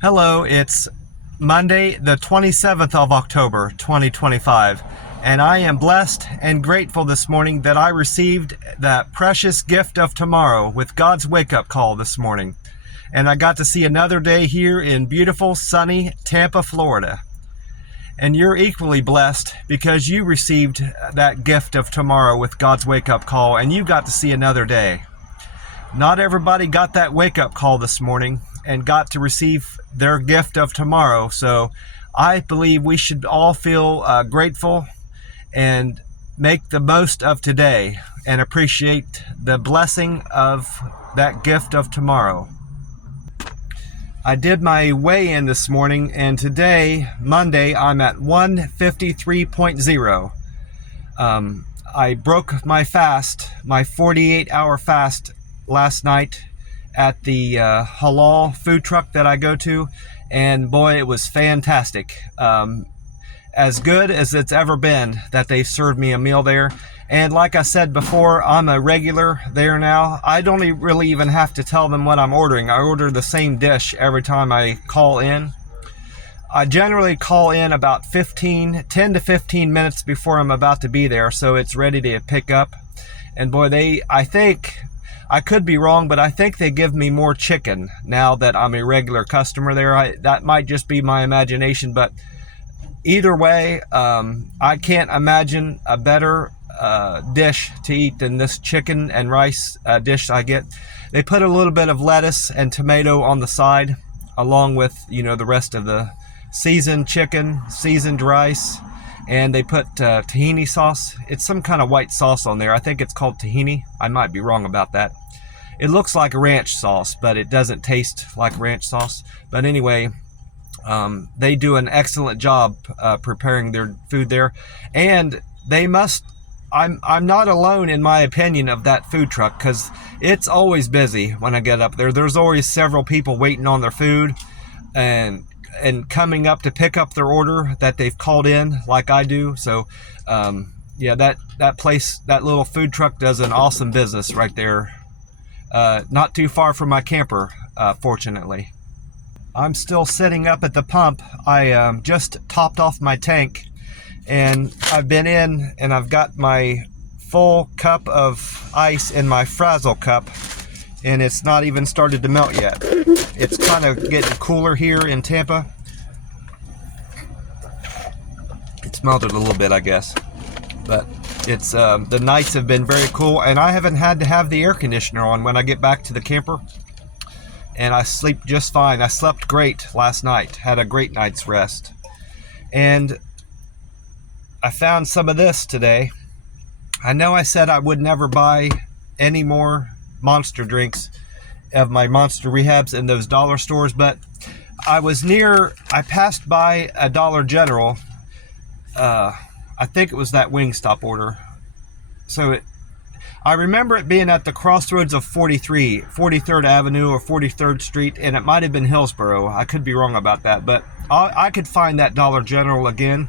Hello, it's Monday, the 27th of October, 2025, and I am blessed and grateful this morning that I received that precious gift of tomorrow with God's wake-up call this morning. And I got to see another day here in beautiful, sunny Tampa, Florida. And you're equally blessed because you received that gift of tomorrow with God's wake-up call, and you got to see another day. Not everybody got that wake-up call this morning and got to receive their gift of tomorrow. So I believe we should all feel grateful and make the most of today and appreciate the blessing of that gift of tomorrow. I did my weigh-in this morning, and today, Monday, I'm at 153.0. I broke my fast, my 48-hour fast last night at the halal food truck that I go to, and boy, it was fantastic. As good as it's ever been that they served me a meal there. And like I said before, I'm a regular there now. I don't really even have to tell them what I'm ordering. I order the same dish every time I call in. I generally call in about 10 to 15 minutes before I'm about to be there, so it's ready to pick up. And boy, I think, I could be wrong, but I think they give me more chicken now that I'm a regular customer there. That might just be my imagination, but either way, I can't imagine a better dish to eat than this chicken and rice dish I get. They put a little bit of lettuce and tomato on the side, along with, the rest of the seasoned chicken, seasoned rice, and they put tahini sauce. It's some kind of white sauce on there. I think it's called tahini. I might be wrong about that. It looks like ranch sauce, but it doesn't taste like ranch sauce. But anyway, they do an excellent job preparing their food there. And they must, I'm not alone in my opinion of that food truck, because it's always busy when I get up there. There's always several people waiting on their food and coming up to pick up their order that they've called in, like I do. So yeah, that place, that little food truck does an awesome business right there. Not too far from my camper, fortunately. I'm still sitting up at the pump. I just topped off my tank, and I've been in and I've got my full cup of ice in my Frazzle cup, and it's not even started to melt yet. It's kind of getting cooler here in Tampa. It's melted a little bit, I guess, but it's the nights have been very cool, and I haven't had to have the air conditioner on when I get back to the camper, and I sleep just fine. I slept great last night, had a great night's rest, and I found some of this today. I know I said I would never buy any more Monster drinks of my Monster Rehabs in those dollar stores, but I passed by a Dollar General. I think it was that Wingstop order. So I remember it being at the crossroads of 43rd Avenue or 43rd Street, and it might have been Hillsboro. I could be wrong about that, but I could find that Dollar General again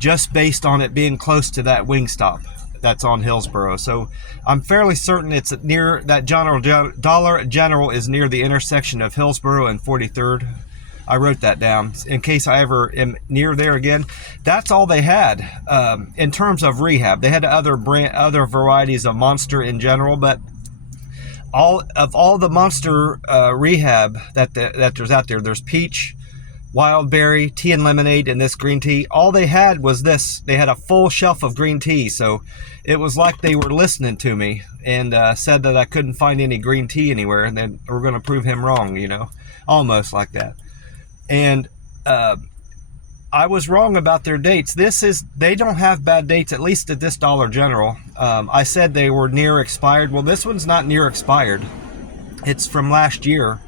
just based on it being close to that Wingstop that's on Hillsboro. So I'm fairly certain it's near that Dollar General is near the intersection of Hillsboro and 43rd. I wrote that down in case I ever am near there again. That's all they had in terms of rehab. They had other varieties of Monster in general, but all the Monster Rehab that there's out there, there's peach, wild berry, tea and lemonade, and this green tea. All they had was this. They had a full shelf of green tea, so it was like they were listening to me and said that I couldn't find any green tea anywhere, and then we're going to prove him wrong, almost like that. And I was wrong about their dates. They don't have bad dates, at least at this Dollar General. I said they were near expired. Well, this one's not near expired. It's from last year.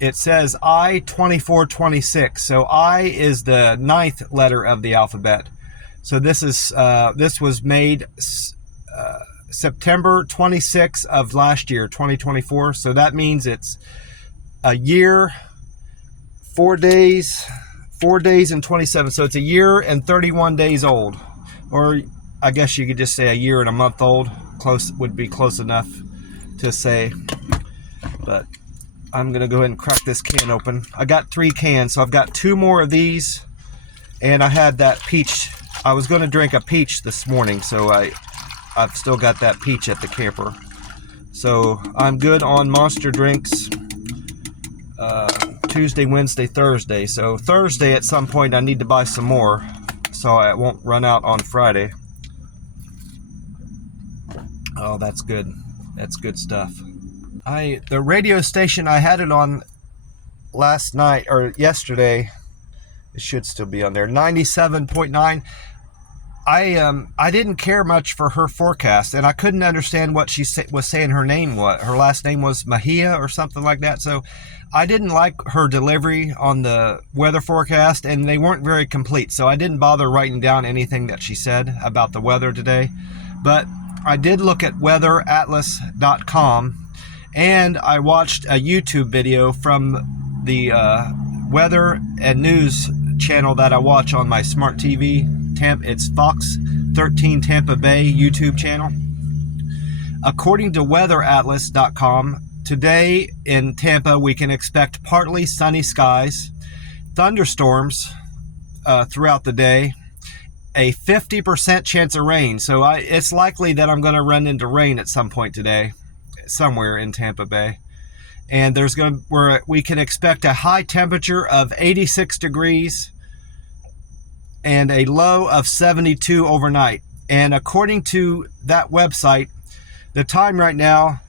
It says I-2426. So I is the 9th letter of the alphabet. So this was made September 26th of last year, 2024. So that means it's a year, 4 days and 27. So it's a year and 31 days old. Or I guess you could just say a year and a month old. Close would be close enough to say. But I'm gonna go ahead and crack this can open. I got 3 cans, so I've got 2 more of these, and I had that peach. I was gonna drink a peach this morning, so I've still got that peach at the camper. So I'm good on Monster drinks Tuesday, Wednesday, Thursday. So Thursday at some point I need to buy some more so I won't run out on Friday. Oh, that's good. That's good stuff. The radio station I had it on last night or yesterday, it should still be on there, 97.9. I didn't care much for her forecast, and I couldn't understand what she was saying her name was. Her last name was Mahia or something like that. So I didn't like her delivery on the weather forecast, and they weren't very complete. So I didn't bother writing down anything that she said about the weather today. But I did look at weatheratlas.com, and I watched a YouTube video from the weather and news channel that I watch on my smart TV. It's Fox 13 Tampa Bay YouTube channel. According to weatheratlas.com, today in Tampa we can expect partly sunny skies, thunderstorms throughout the day, a 50% chance of rain. So it's likely that I'm going to run into rain at some point today, somewhere in Tampa Bay. And we can expect a high temperature of 86 degrees and a low of 72 overnight. And according to that website, the time right now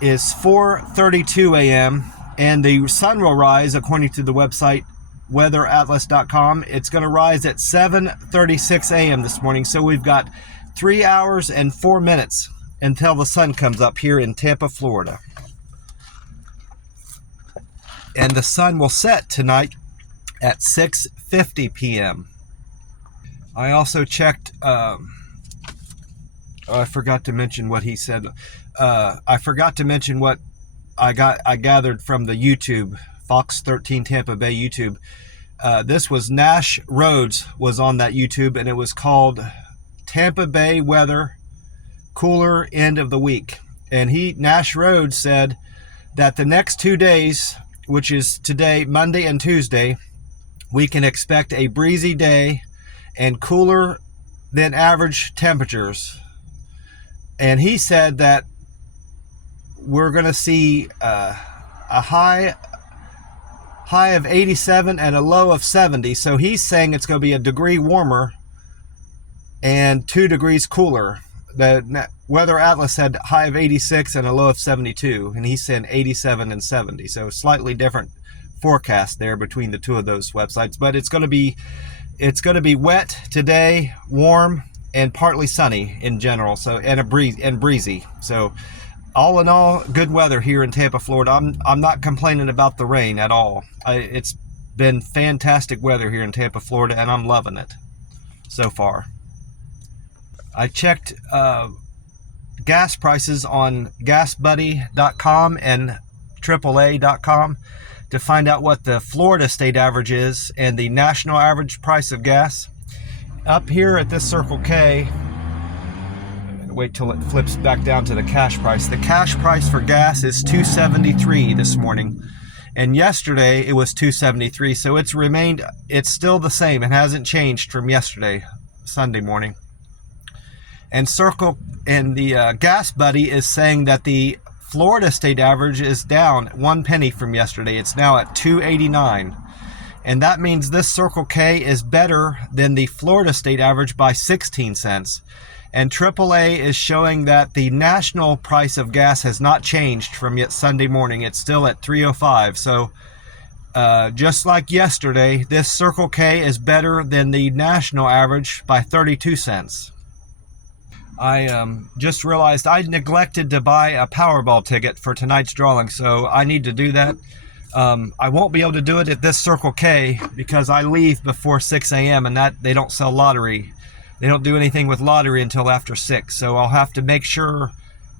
is 4:32 a.m. and the sun will rise, according to the website weatheratlas.com. It's going to rise at 7:36 a.m. this morning. So we've got 3 hours and 4 minutes until the sun comes up here in Tampa, Florida. And the sun will set tonight at 6:50 p.m. I also checked, I forgot to mention what he said. I forgot to mention what I gathered from the YouTube, Fox 13 Tampa Bay YouTube. This was Nash Rhodes was on that YouTube, and it was called Tampa Bay Weather Cooler End of the Week. And Nash Rhodes said that the next 2 days, which is today, Monday and Tuesday, we can expect a breezy day and cooler than average temperatures. And he said that we're going to see a high of 87 and a low of 70. So he's saying it's going to be a degree warmer and 2 degrees cooler. The Weather Atlas said high of 86 and a low of 72, and he's saying 87 and 70. So slightly different forecast there between the two of those websites. But it's going to be wet today, warm, and partly sunny in general. So and breezy. So all in all, good weather here in Tampa, Florida. I'm not complaining about the rain at all. It's been fantastic weather here in Tampa, Florida, and I'm loving it so far. I checked gas prices on gasbuddy.com and AAA.com to find out what the Florida state average is and the national average price of gas. Up here at this Circle K, wait till it flips back down to the cash price. The cash price for gas is $2.73 this morning, and yesterday it was $2.73. So it's still the same. It hasn't changed from yesterday, Sunday morning. And the Gas Buddy is saying that the Florida state average is down 1 penny from yesterday. It's now at $2.89. And that means this Circle K is better than the Florida state average by 16 cents. And AAA is showing that the national price of gas has not changed from Sunday morning. It's still at $3.05. So just like yesterday, this Circle K is better than the national average by 32 cents. I just realized I neglected to buy a Powerball ticket for tonight's drawing, so I need to do that. I won't be able to do it at this Circle K because I leave before 6 a.m. and that they don't sell lottery. They don't do anything with lottery until after 6. So I'll have to make sure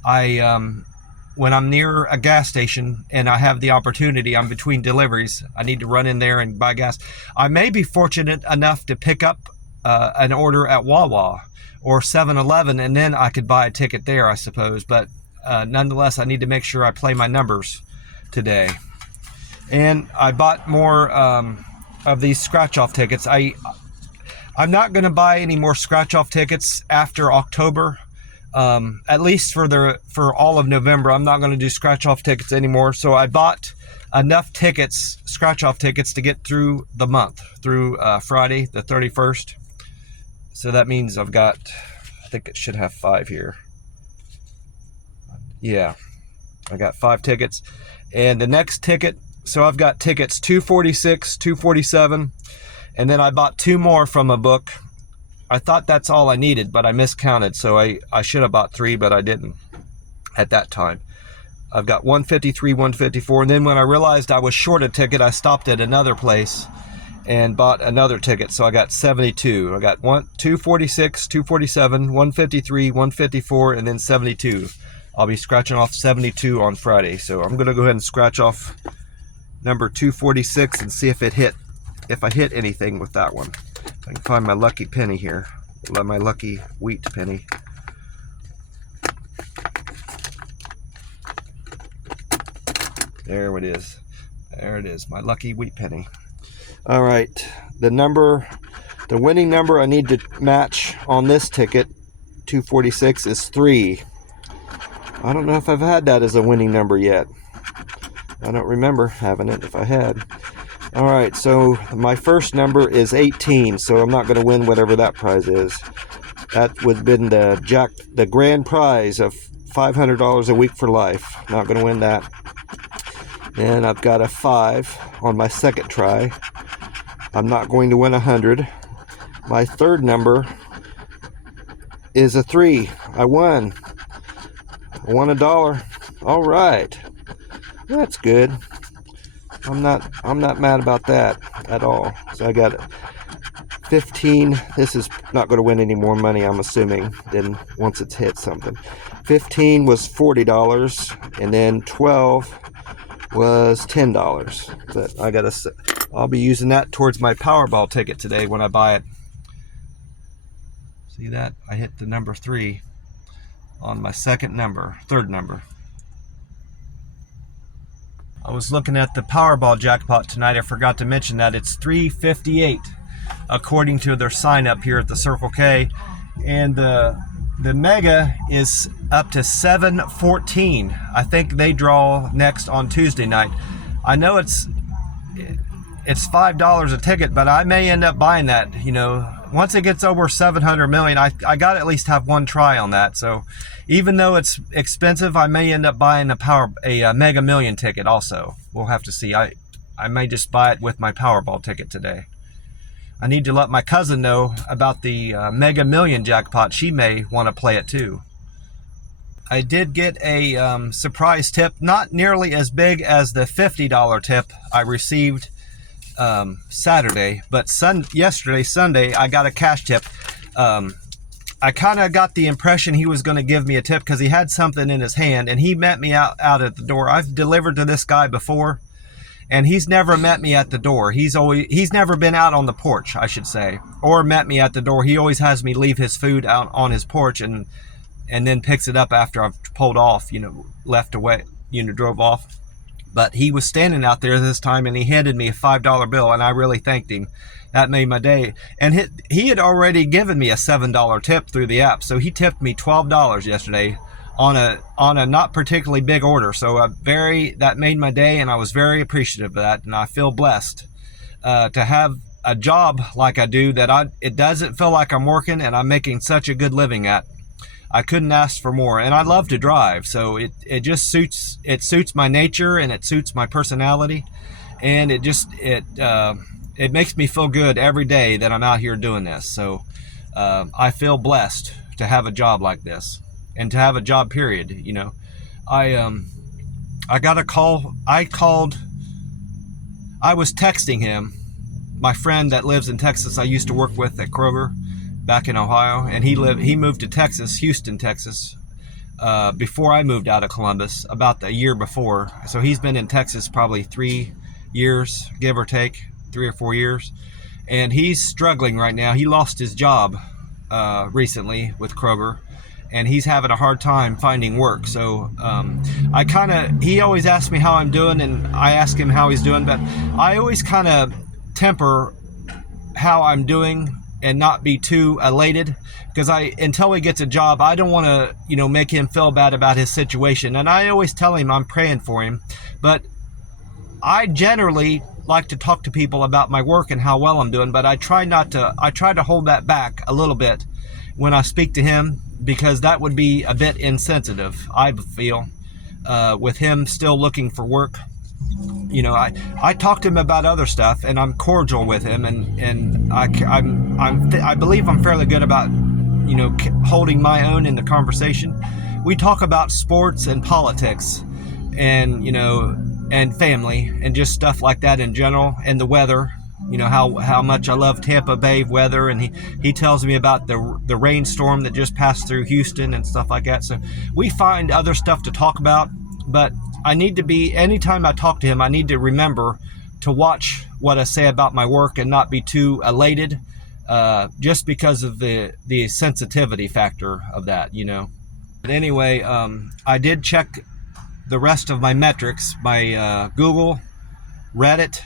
when I'm near a gas station and I have the opportunity, I'm between deliveries, I need to run in there and buy gas. I may be fortunate enough to pick up an order at Wawa or 7-Eleven, and then I could buy a ticket there, I suppose. But nonetheless, I need to make sure I play my numbers today. And I bought more of these scratch-off tickets. I'm not going to buy any more scratch-off tickets after October. At least for all of November, I'm not going to do scratch-off tickets anymore. So I bought enough tickets, scratch-off tickets, to get through the month, through Friday the 31st. So that means I've got, I think it should have 5 here. Yeah, I got 5 tickets. And the next ticket, so I've got tickets 246, 247, and then I bought 2 more from a book. I thought that's all I needed, but I miscounted, so I should have bought 3, but I didn't at that time. I've got 153, 154, and then when I realized I was short a ticket, I stopped at another place and bought another ticket, so I got 72. I got 246, 247, 153, 154, and then 72. I'll be scratching off 72 on Friday, so I'm going to go ahead and scratch off number 246 and see if I hit anything with that one. I can find my lucky penny here, my lucky wheat penny. There it is. There it is, my lucky wheat penny. All right, the winning number I need to match on this ticket, 246, is 3. I don't know if I've had that as a winning number yet. I don't remember having it if I had. All right, so my first number is 18, so I'm not going to win whatever that prize is. That would have been the grand prize of $500 a week for life. Not going to win that. And I've got a 5 on my second try. I'm not going to win 100. My third number is a 3. I won. I won $1. All right, that's good. I'm not mad about that at all. So I got 15. This is not going to win any more money, I'm assuming, than once it's hit something. 15 was $40, and then 12 was $10. But I'll be using that towards my Powerball ticket today when I buy it. See that? I hit the number 3 on my third number. I was looking at the Powerball jackpot tonight. I forgot to mention that it's 358 according to their sign up here at the Circle K, and the mega is up to 714. I think they draw next on Tuesday night. I know it's $5 a ticket, but I may end up buying that. You know, once it gets over 700 million, I got to at least have one try on that. So even though it's expensive, I may end up buying a Mega Million ticket also. We'll have to see. I may just buy it with my Powerball ticket today. I need to let my cousin know about the Mega Million jackpot. She may want to play it too. I did get a surprise tip, not nearly as big as the $50 tip I received Saturday, but yesterday, Sunday, I got a cash tip. I kind of got the impression he was going to give me a tip because he had something in his hand, and he met me out at the door. I've delivered to this guy before, and he's never met me at the door. He's never been out on the porch, I should say, or met me at the door. He always has me leave his food out on his porch and then picks it up after I've pulled off, left away, drove off. But he was standing out there this time, and he handed me a $5 bill, and I really thanked him. That made my day. And he had already given me a $7 tip through the app, so he tipped me $12 yesterday on a not particularly big order. So that made my day, and I was very appreciative of that, and I feel blessed to have a job like I do that it doesn't feel like I'm working, and I'm making such a good living at. I couldn't ask for more, and I love to drive, so it just suits my nature, and it suits my personality, and it makes me feel good every day that I'm out here doing this. So I feel blessed to have a job like this, and to have a job period. I got a call. I was texting him, my friend that lives in Texas I used to work with at Kroger back in Ohio, and he moved to Texas, Houston, Texas, before I moved out of Columbus, about a year before. So he's been in Texas probably 3 years, give or take, 3 or 4 years, and he's struggling right now. He lost his job recently with Kroger, and he's having a hard time finding work. So he always asks me how I'm doing, and I ask him how he's doing, but I always kind of temper how I'm doing and not be too elated, because until he gets a job, I don't want to, make him feel bad about his situation. And I always tell him I'm praying for him, but I generally like to talk to people about my work and how well I'm doing, but I try to hold that back a little bit when I speak to him, because that would be a bit insensitive, I feel, with him still looking for work. I talk to him about other stuff, and I'm cordial with him, and I believe I'm fairly good about, holding my own in the conversation. We talk about sports and politics, and and family, and just stuff like that in general, and the weather. How much I love Tampa Bay weather, and he tells me about the rainstorm that just passed through Houston and stuff like that. So we find other stuff to talk about, but anytime I talk to him, I need to remember to watch what I say about my work and not be too elated, just because of the sensitivity factor of that, But anyway, I did check the rest of my metrics, my Google, Reddit,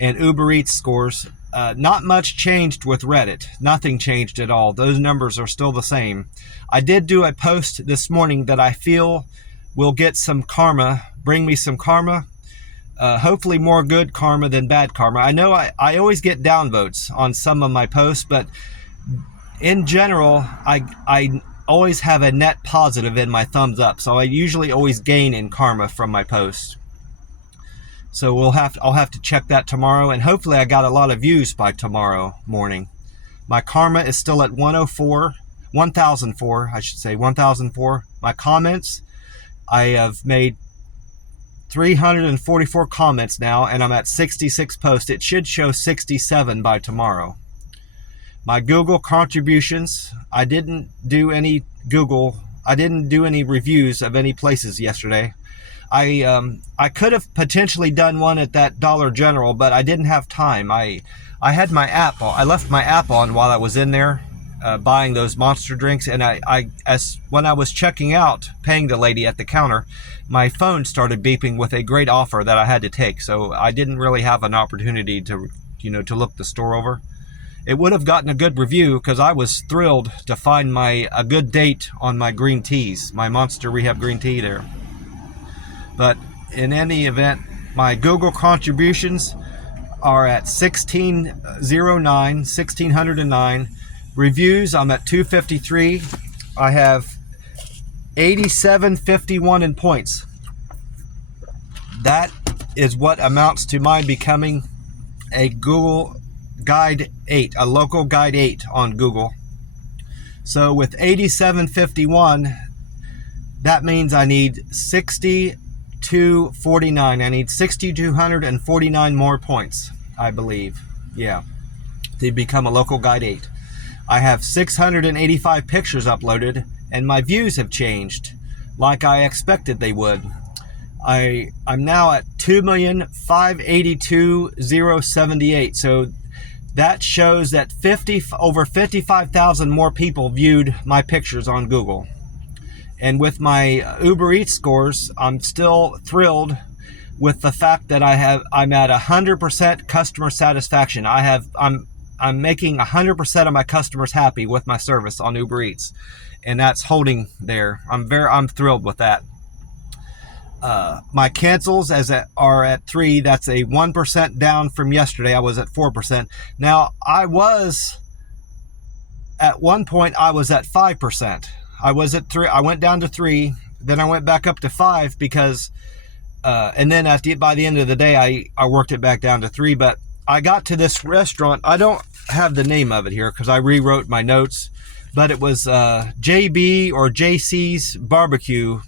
and Uber Eats scores. Not much changed with Reddit. Nothing changed at all. Those numbers are still the same. I did do a post this morning that I feel will get some karma, bring me some karma. Hopefully more good karma than bad karma. I know I always get downvotes on some of my posts, but in general, I always have a net positive in my thumbs up. So I usually always gain in karma from my posts. So I'll have to check that tomorrow, and hopefully I got a lot of views by tomorrow morning. My karma is still at 1,004, I should say, 1,004. My comments, I have made 344 comments now, and I'm at 66 posts. It should show 67 by tomorrow. My Google contributions, I didn't do any reviews of any places yesterday. I could have potentially done one at that Dollar General, but I didn't have time. I had my app on. I left my app on while I was in there buying those Monster drinks, and when I was checking out, paying the lady at the counter, my phone started beeping with a great offer that I had to take. So I didn't really have an opportunity to look the store over. It would have gotten a good review, because I was thrilled to find a good date on my green teas, my Monster Rehab green tea there. But in any event, my Google contributions are at 1609. Reviews, I'm at 253. I have 8751 in points. That is what amounts to my becoming a Google Guide 8, a local Guide 8 on Google. So with 8751, that means I need 6249. I need 6,249 more points, I believe. Yeah, to become a local Guide 8. I have 685 pictures uploaded, and my views have changed, like I expected they would. I'm now at 2,582,078. So that shows that over 55,000 more people viewed my pictures on Google. And with my Uber Eats scores, I'm still thrilled with the fact that I'm at 100% customer satisfaction. I'm making 100% of my customers happy with my service on Uber Eats, and that's holding there. I'm thrilled with that. My cancels are at 3. That's a 1% down from yesterday. I was at 4%. Now at one point I was at 5%. I was at 3. I went down to 3. Then I went back up to 5 because, and then by the end of the day, I worked it back down to 3. But I got to this restaurant. I don't have the name of it here because I rewrote my notes, but it was JB or JC's Barbecue.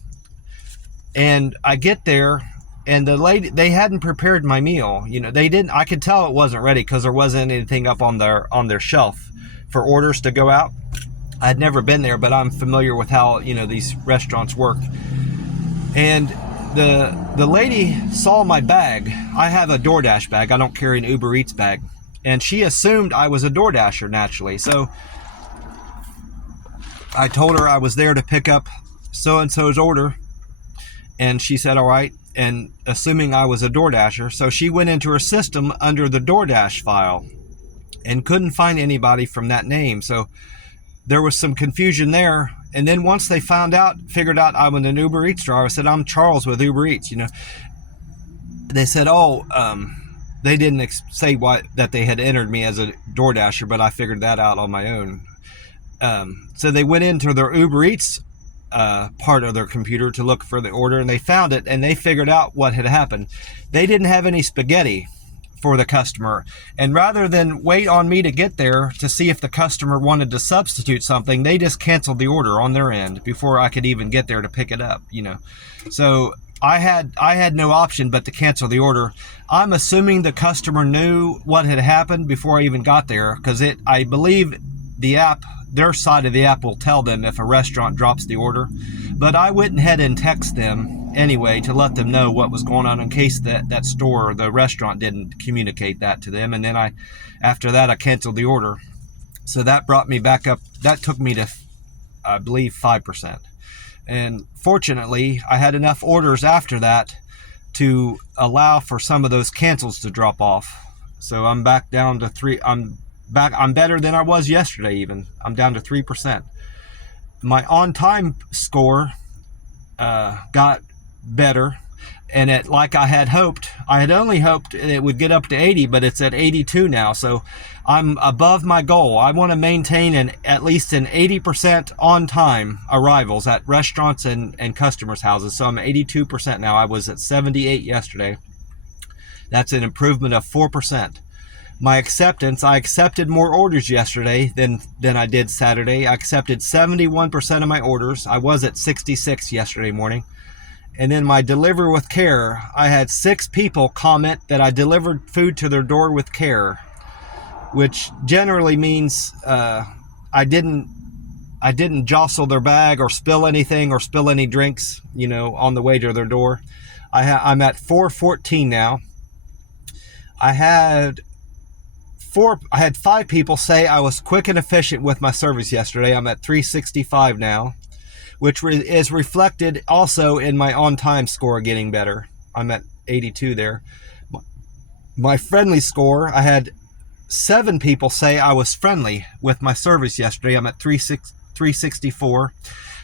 And I get there, and the lady, they hadn't prepared my meal. They didn't. I could tell it wasn't ready because there wasn't anything up on their shelf for orders to go out. I'd never been there, but I'm familiar with how these restaurants work. And the lady saw my bag. I have a DoorDash bag. I don't carry an Uber Eats bag. And she assumed I was a DoorDasher naturally. So I told her I was there to pick up so-and-so's order, and she said, all right, and assuming I was a DoorDasher. So she went into her system under the DoorDash file and couldn't find anybody from that name. So there was some confusion there. And then once they figured out I was an Uber Eats driver, I said, I'm Charles with Uber Eats, They said, they didn't say that they had entered me as a DoorDasher, but I figured that out on my own. So they went into their Uber Eats part of their computer to look for the order, and they found it, and they figured out what had happened. They didn't have any spaghetti for the customer, and rather than wait on me to get there to see if the customer wanted to substitute something, they just canceled the order on their end before I could even get there to pick it up. So I had no option but to cancel the order. I'm assuming the customer knew what had happened before I even got there, because I believe the app, their side of the app, will tell them if a restaurant drops the order. But I went ahead and text them anyway to let them know what was going on in case that store or the restaurant didn't communicate that to them. And then after that, I canceled the order. So that brought me back up. That took me to, I believe, 5%. And fortunately, I had enough orders after that to allow for some of those cancels to drop off. So I'm back down to 3. I'm better than I was yesterday even. I'm down to 3%. My on-time score got better, and like I had hoped. I had only hoped it would get up to 80, but it's at 82 now. So I'm above my goal. I want to maintain at least an 80% on-time arrivals at restaurants and customers' houses. So I'm at 82% now. I was at 78 yesterday. That's an improvement of 4%. My acceptance, I accepted more orders yesterday than I did Saturday. I accepted 71% of my orders. I was at 66 yesterday morning. And then my deliver with care, I had 6 people comment that I delivered food to their door with care, which generally means I didn't jostle their bag or spill anything or spill any drinks, on the way to their door. I'm at 414 now. I had 5 people say I was quick and efficient with my service yesterday. I'm at 365 now, which is reflected also in my on-time score getting better. I'm at 82 there. My friendly score, I had 7 people say I was friendly with my service yesterday. I'm at 364.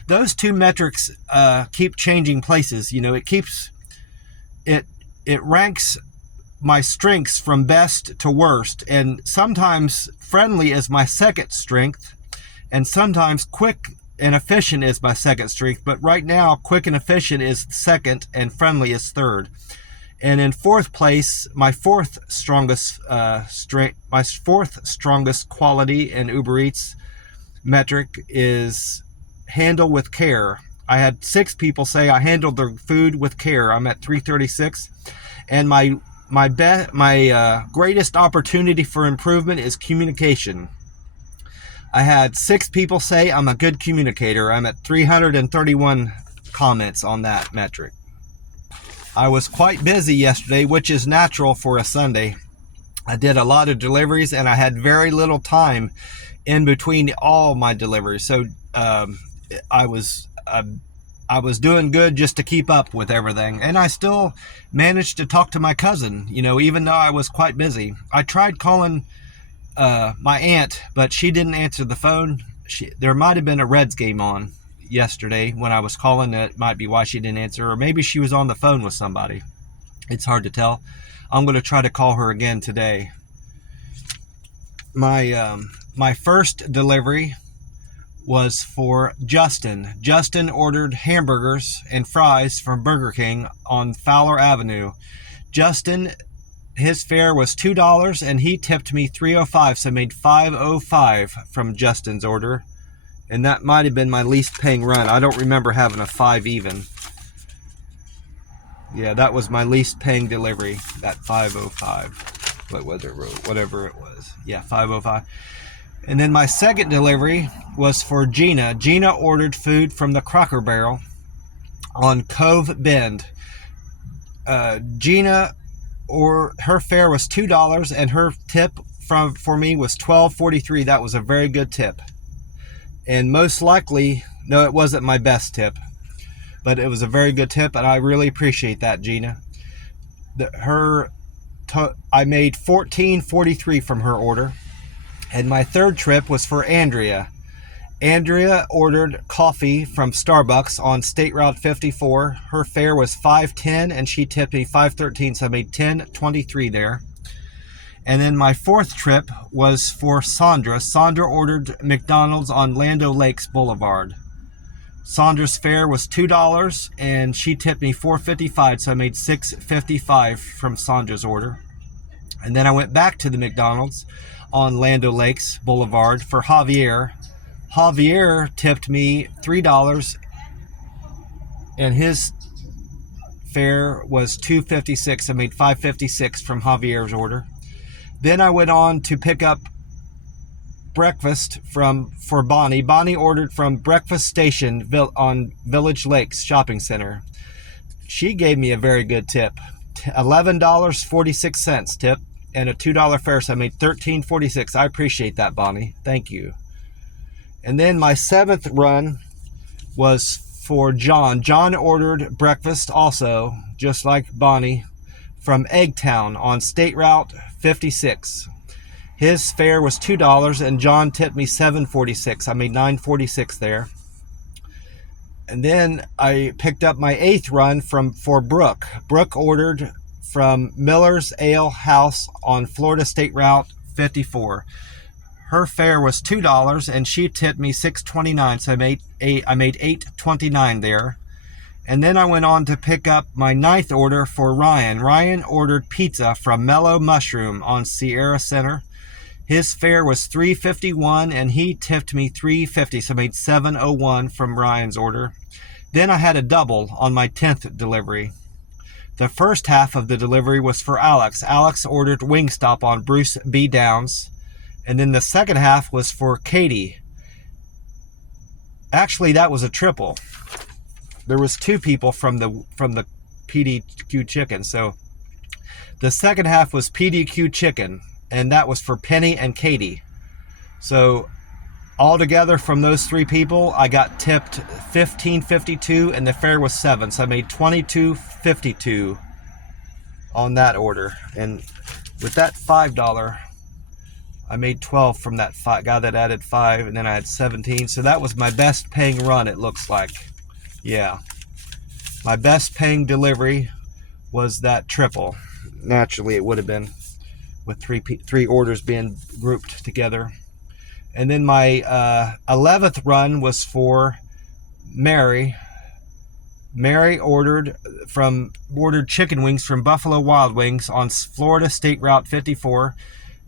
Those two metrics keep changing places. It ranks my strengths from best to worst, and sometimes friendly is my second strength, and sometimes quick and efficient is my second strength. But right now, quick and efficient is second, and friendly is third. And in fourth place, my fourth strongest quality in Uber Eats metric is handle with care. I had 6 people say I handled their food with care. I'm at 336, and my greatest opportunity for improvement is communication. I had 6 people say I'm a good communicator. I'm at 331 comments on that metric. I was quite busy yesterday, which is natural for a Sunday. I did a lot of deliveries, and I had very little time in between all my deliveries. So I was doing good just to keep up with everything. And I still managed to talk to my cousin, even though I was quite busy. I tried calling my aunt, but she didn't answer the phone. There might have been a Reds game on yesterday when I was calling. That might be why she didn't answer, or maybe she was on the phone with somebody. It's hard to tell. I'm going to try to call her again today. My first delivery was for Justin. Justin ordered hamburgers and fries from Burger King on Fowler Avenue. Justin, his fare was $2, and he tipped me $3.05, so I made $5.05 from Justin's order. And that might have been my least paying run. I don't remember having a 5 even. Yeah, that was my least paying delivery, that $5.05. What was it? Whatever it was. Yeah, $5.05. And then my second delivery was for Gina. Gina ordered food from the Cracker Barrel on Cove Bend. Gina, her fare was $2, and her tip for me was $12.43. That was a very good tip. And most likely, no, it wasn't my best tip, but it was a very good tip, and I really appreciate that, Gina. I made $14.43 from her order. And my third trip was for Andrea. Andrea ordered coffee from Starbucks on State Route 54. Her fare was $5.10 and she tipped me $5.13, so I made $10.23 there. And then my fourth trip was for Sandra. Sandra ordered McDonald's on Land O'Lakes Boulevard. Sandra's fare was $2 and she tipped me $4.55, so I made $6.55 from Sandra's order. And then I went back to the McDonald's on Land O'Lakes Boulevard for Javier. Javier tipped me $3 and his fare was $2.56. I made $5.56 from Javier's order. Then I went on to pick up breakfast for Bonnie. Bonnie ordered from Breakfast Station on Village Lakes Shopping Center. She gave me a very good tip. $11.46 tip and a $2 fare, so I made $13.46. I appreciate that, Bonnie. Thank you. And then my seventh run was for John. John ordered breakfast also, just like Bonnie, from Eggtown on State Route 56. His fare was $2 and John tipped me $7.46. I made $9.46 there. And then I picked up my eighth run for Brooke. Brooke ordered from Miller's Ale House on Florida State Route 54. Her fare was $2 and she tipped me $6.29, so I made $8.29 there. And then I went on to pick up my ninth order for Ryan. Ryan ordered pizza from Mellow Mushroom on Sierra Center. His fare was $3.51 and he tipped me $3.50, so I made $7.01 from Ryan's order. Then I had a double on my 10th delivery. The first half of the delivery was for Alex. Alex ordered Wingstop on Bruce B. Downs. And then the second half was for Katie. Actually, that was a triple. There was two people from the PDQ chicken. So the second half was PDQ chicken, and that was for Penny and Katie. So altogether from those three people, I got tipped $15.52 and the fare was $7. So I made $22.52 on that order. And with that $5, I made 12 from that guy that added 5, and then I had 17. So that was my best paying run, it looks like. Yeah. My best paying delivery was that triple. Naturally, it would have been with three orders being grouped together. And then my 11th run was for Mary. Mary ordered chicken wings from Buffalo Wild Wings on Florida State Route 54.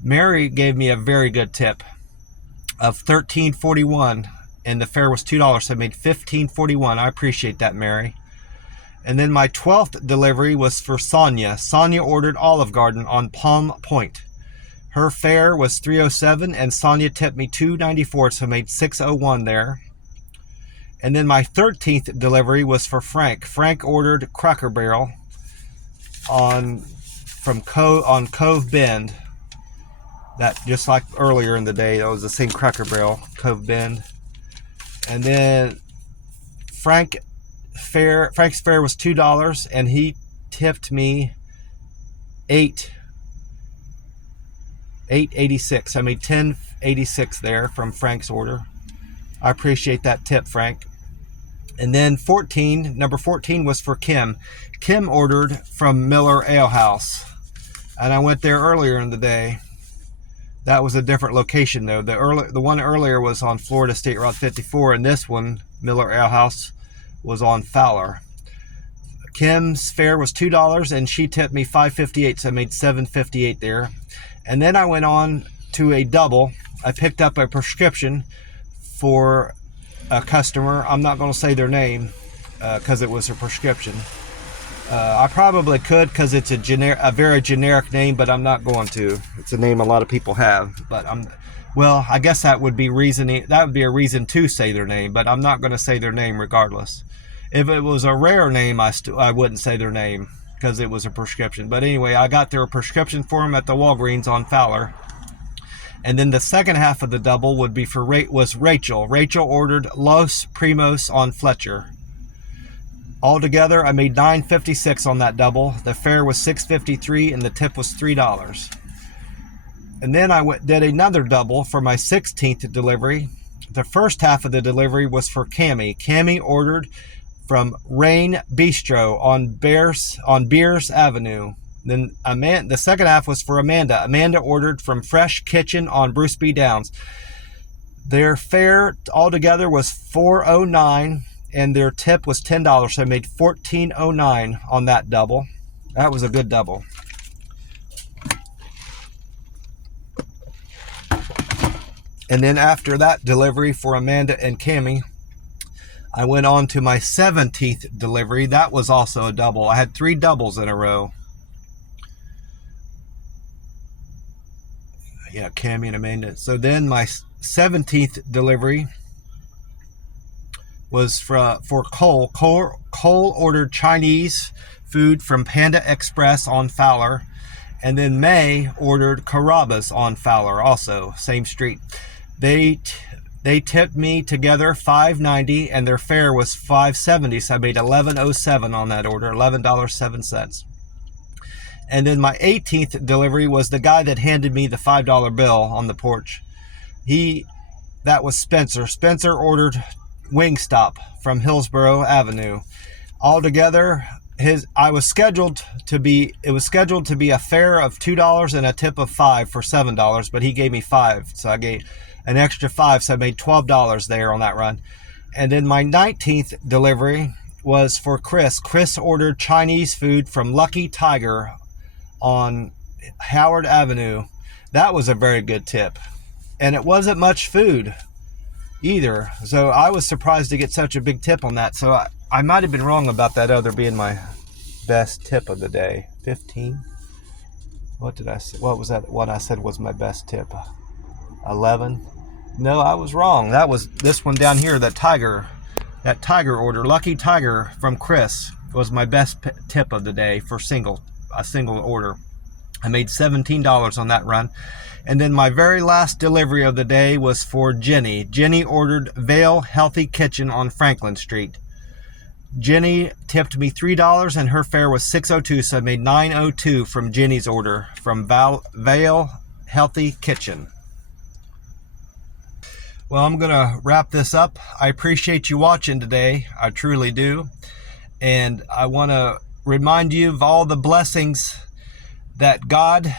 Mary gave me a very good tip of $13.41 and the fare was $2, so I made $15.41. I appreciate that, Mary. And then my 12th delivery was for Sonia. Sonia ordered Olive Garden on Palm Point. Her fare was $3.07 and Sonia tipped me $2.94, so I made $6.01 there. And then my 13th delivery was for Frank. Frank ordered Cracker Barrel on Cove Bend. That, just like earlier in the day, that was the same Cracker Barrel, Cove Bend. And then Frank's fare was $2 and he tipped me $8.86. I made $10.86 there from Frank's order. I appreciate that tip, Frank. And then number 14 was for Kim. Kim ordered from Miller Ale House, and I went there earlier in the day. That was a different location though. The one earlier was on Florida State Route 54, and this one, Miller Ale House, was on Fowler. Kim's fare was $2 and she tipped me $5.58, so I made $7.58 there. And then I went on to a double. I picked up a prescription for a customer. I'm not going to say their name because it was a prescription. I probably could because it's a very generic name, but I'm not going to. It's a name a lot of people have, but I guess that would be a reason to say their name, but I'm not going to say their name regardless. If it was a rare name, I wouldn't say their name because it was a prescription. But anyway, I got their prescription for them at the Walgreens on Fowler. And then the second half of the double would be for was Rachel. Rachel ordered Los Primos on Fletcher. Altogether, I made $9.56 on that double. The fare was $6.53 and the tip was $3. And then I did another double for my 16th delivery. The first half of the delivery was for Cammie. Cammie ordered from Rain Bistro on Beers Avenue. Then the second half was for Amanda. Amanda ordered from Fresh Kitchen on Bruce B. Downs. Their fare altogether was $4.09 and their tip was $10. So I made $14.09 on that double. That was a good double. And then after that delivery for Amanda and Cammie, I went on to my 17th delivery. That was also a double. I had 3 doubles in a row. Yeah, Cammie and Amanda. So then my 17th delivery was for Cole. Cole ordered Chinese food from Panda Express on Fowler. And then May ordered Carrabba's on Fowler, also, same street. They tipped me together $5.90 and their fare was $5.70, so I made $11.07 on that order, $11.07. And then my 18th delivery was the guy that handed me the $5 bill on the porch. That was Spencer. Spencer ordered Wingstop from Hillsborough Avenue. Altogether, it was scheduled to be a fare of $2 and a tip of $5 for $7, but he gave me $5, so I gave an extra $5, so I made $12 there on that run. And then my 19th delivery was for Chris. Chris ordered Chinese food from Lucky Tiger on Howard Avenue. That was a very good tip, and it wasn't much food either, so I was surprised to get such a big tip on that. So I might have been wrong about that other being my best tip of the day. 15. What did I say? What was that? What I said was my best tip? 11. No, I was wrong. That was this one down here. That tiger order, Lucky Tiger from Chris, was my best tip of the day for a single order. I made $17 on that run. And then my very last delivery of the day was for Jenny. Jenny ordered Vale Healthy Kitchen on Franklin Street. Jenny tipped me $3 and her fare was $6.02, so I made $9.02 from Jenny's order from Vale Healthy Kitchen. Well, I'm going to wrap this up. I appreciate you watching today. I truly do. And I want to remind you of all the blessings that God,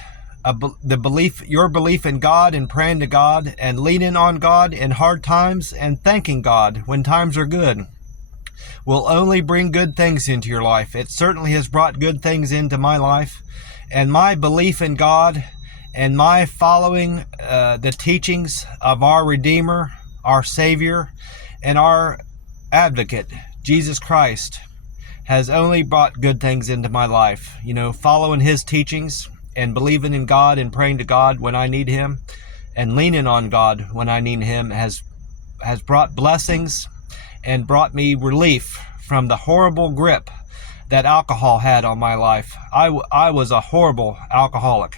your belief in God and praying to God and leaning on God in hard times and thanking God when times are good will only bring good things into your life. It certainly has brought good things into my life. And my belief in God and my following the teachings of our Redeemer, our Savior, and our Advocate, Jesus Christ, has only brought good things into my life. You know, following His teachings and believing in God and praying to God when I need Him and leaning on God when I need Him has brought blessings and brought me relief from the horrible grip that alcohol had on my life. I was a horrible alcoholic.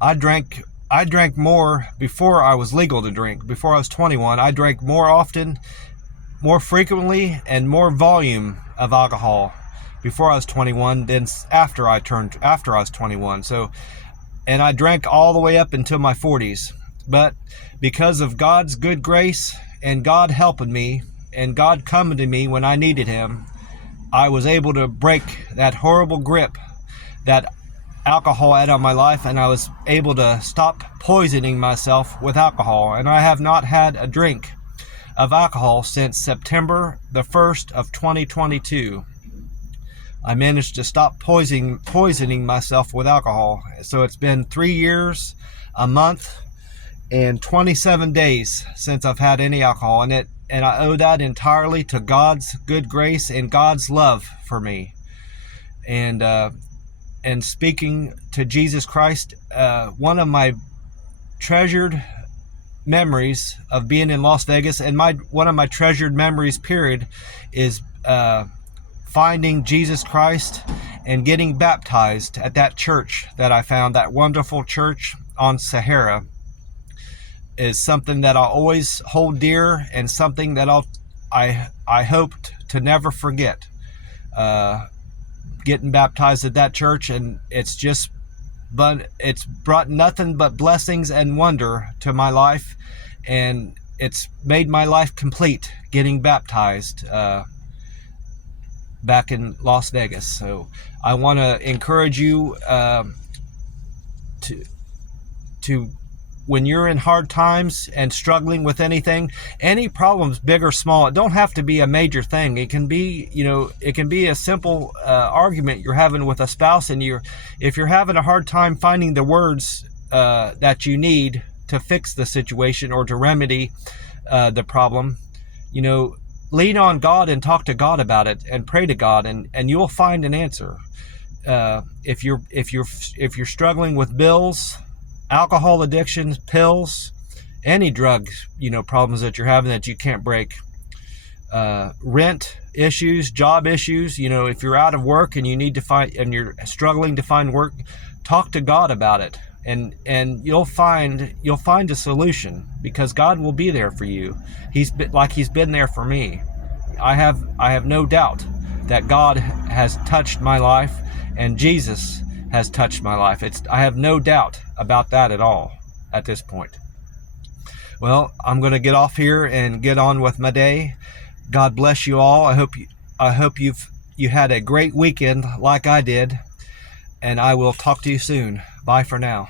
I drank more before I was legal to drink. Before I was 21, I drank more often, more frequently, and more volume of alcohol before I was 21 than after I was 21. So, and I drank all the way up until my 40s. But because of God's good grace and God helping me and God coming to me when I needed Him, I was able to break that horrible grip that alcohol had on my life, and I was able to stop poisoning myself with alcohol. And I have not had a drink of alcohol since September the 1st of 2022. I managed to stop poisoning myself with alcohol. So it's been 3 years, a month, and 27 days since I've had any alcohol, and I owe that entirely to God's good grace and God's love for me. And speaking to Jesus Christ, one of my treasured memories of being in Las Vegas, and one of my treasured memories, period, is finding Jesus Christ and getting baptized at that church that I found, that wonderful church on Sahara. is something that I'll always hold dear, and something that I hoped to never forget. Getting baptized at that church, and it's brought nothing but blessings and wonder to my life, and it's made my life complete getting baptized back in Las Vegas. So I want to encourage you to when you're in hard times and struggling with anything, any problems, big or small, it don't have to be a major thing. It can be, it can be a simple argument you're having with a spouse, and if you're having a hard time finding the words that you need to fix the situation or to remedy the problem, lean on God and talk to God about it and pray to God, and you'll find an answer. If you're struggling with bills, alcohol addictions, pills, any drug, problems that you're having that you can't break, rent issues, job issues, if you're out of work and you're struggling to find work, talk to God about it, and you'll find a solution, because God will be there for you. He's been there for me. I have no doubt that God has touched my life, and Jesus has touched my life. I have no doubt about that at all at this point. Well, I'm going to get off here and get on with my day. God bless you all. I hope you had a great weekend like I did, and I will talk to you soon. Bye for now.